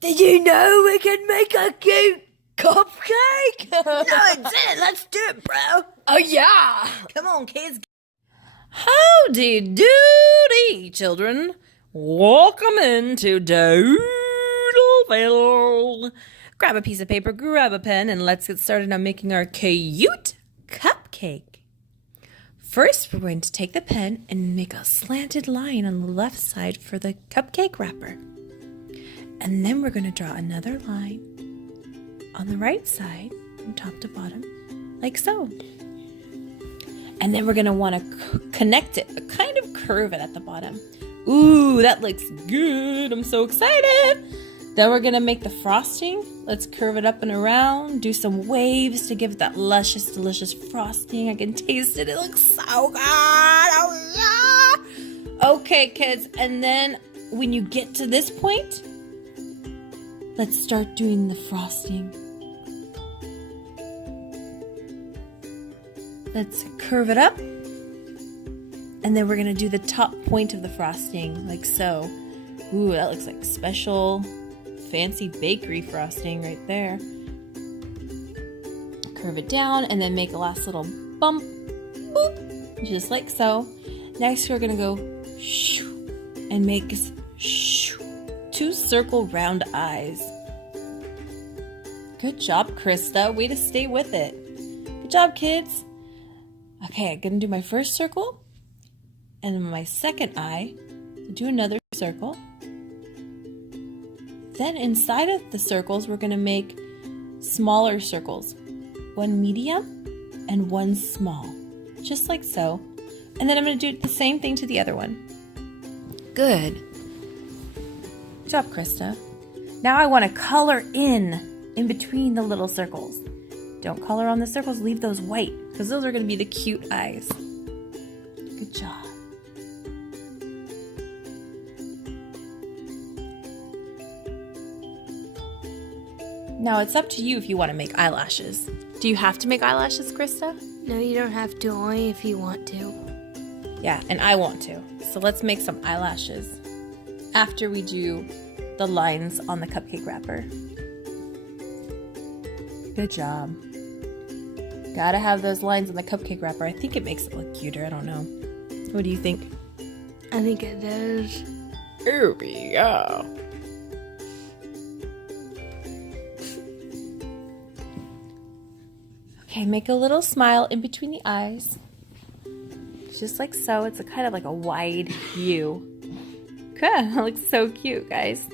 Did you know we can make a cute cupcake? No, it's it. Let's do it, bro. Oh, yeah. Come on, kids. Howdy doody, children. Welcome into Doodleville. Grab a piece of paper, grab a pen, and let's get started on making our cute cupcake. First, we're going to take the pen and make a slanted line on the left side for the cupcake wrapper. And then we're going to draw another line on the right side from top to bottom, like so. And then we're going to want to connect it, but kind of curve it at the bottom. Ooh, that looks good. I'm so excited. Then we're going to make the frosting. Let's curve it up and around, do some waves to give it that luscious, delicious frosting. I can taste it. It looks so good. Oh, yeah. Okay, kids. And then when you get to this point, let's start doing the frosting. Let's curve it up. And then we're going to do the top point of the frosting, like so. Ooh, that looks like special, fancy bakery frosting right there. Curve it down and then make a last little bump. Boop, just like so. Next, we're going to go shoo, and make shoo, 2 circle round eyes. Good job, Krista. Way to stay with it. Good job, kids. Okay, I'm going to do my first circle. And then my second eye. Do another circle. Then inside of the circles, we're going to make smaller circles. 1 medium and 1 small. Just like so. And then I'm going to do the same thing to the other one. Good. Good job, Krista. Now I want to color in between the little circles. Don't color on the circles, leave those white, because those are going to be the cute eyes. Good job. Now it's up to you if you want to make eyelashes. Do you have to make eyelashes, Krista? No, you don't have to, only if you want to. Yeah, and I want to. So let's make some eyelashes after we do the lines on the cupcake wrapper. Good job. Gotta have those lines on the cupcake wrapper. I think it makes it look cuter. I don't know. What do you think? I think it does. Here we go. Okay, make a little smile in between the eyes. Just like so. It's a kind of like a wide U. Good. That looks so cute, guys.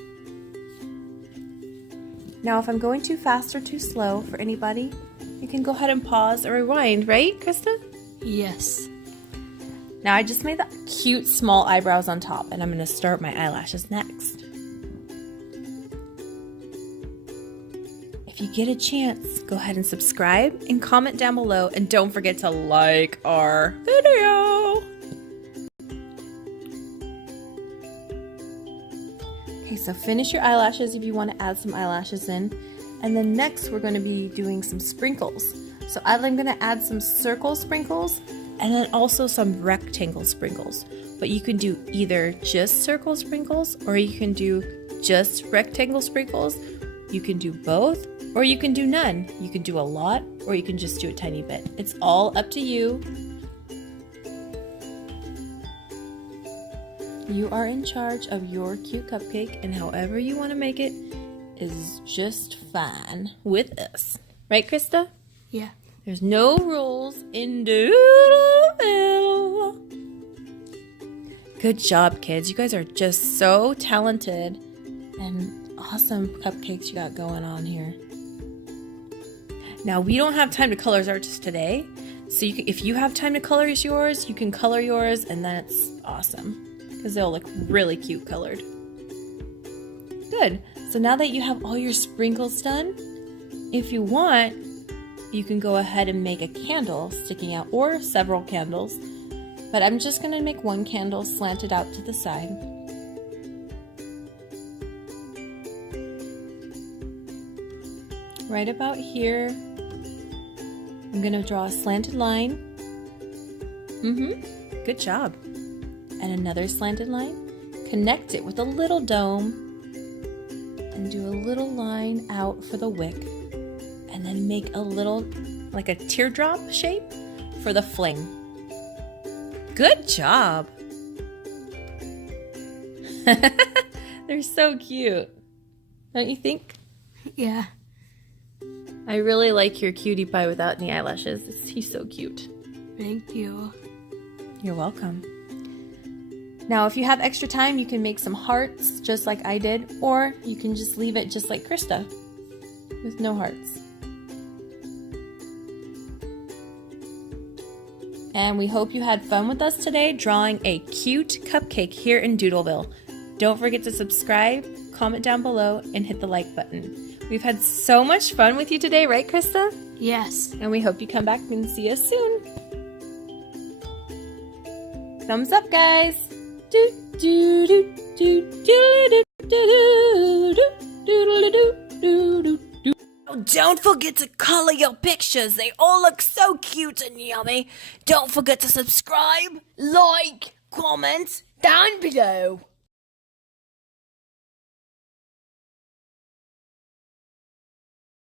Now, if I'm going too fast or too slow for anybody, you can go ahead and pause or rewind, right, Krista? Yes. Now, I just made the cute small eyebrows on top, and I'm going to start my eyelashes next. If you get a chance, go ahead and subscribe and comment down below, and don't forget to like our video. Okay, so finish your eyelashes if you want to add some eyelashes in. And then next we're going to be doing some sprinkles. So I'm going to add some circle sprinkles and then also some rectangle sprinkles. But you can do either just circle sprinkles or you can do just rectangle sprinkles. You can do both or you can do none. You can do a lot or you can just do a tiny bit. It's all up to you. You are in charge of your cute cupcake, and however you want to make it is just fine with us. Right, Krista? Yeah. There's no rules in Doodleville. Good job, kids. You guys are just so talented and awesome cupcakes you got going on here. Now, we don't have time to color ours today, so if you have time to color yours, you can color yours, and that's awesome. Because they'll look really cute colored. Good. So now that you have all your sprinkles done, if you want, you can go ahead and make a candle sticking out or several candles. But I'm just going to make one candle slanted out to the side. Right about here, I'm going to draw a slanted line. Good job. And another slanted line. Connect it with a little dome. and do a little line out for the wick, and then make a little, like a teardrop shape for the fling. Good job! They're so cute. Don't you think? Yeah. I really like your cutie pie without any eyelashes. He's so cute. Thank you. You're welcome. Now, if you have extra time, you can make some hearts just like I did, or you can just leave it just like Krista with no hearts. And we hope you had fun with us today drawing a cute cupcake here in Doodleville. Don't forget to subscribe, comment down below, and hit the like button. We've had so much fun with you today, right, Krista? Yes. And we hope you come back and see us soon. Thumbs up, guys. Do do do do do do do do do do. Don't forget to color your pictures. They all look so cute and yummy. Don't forget to subscribe, like, comment down below.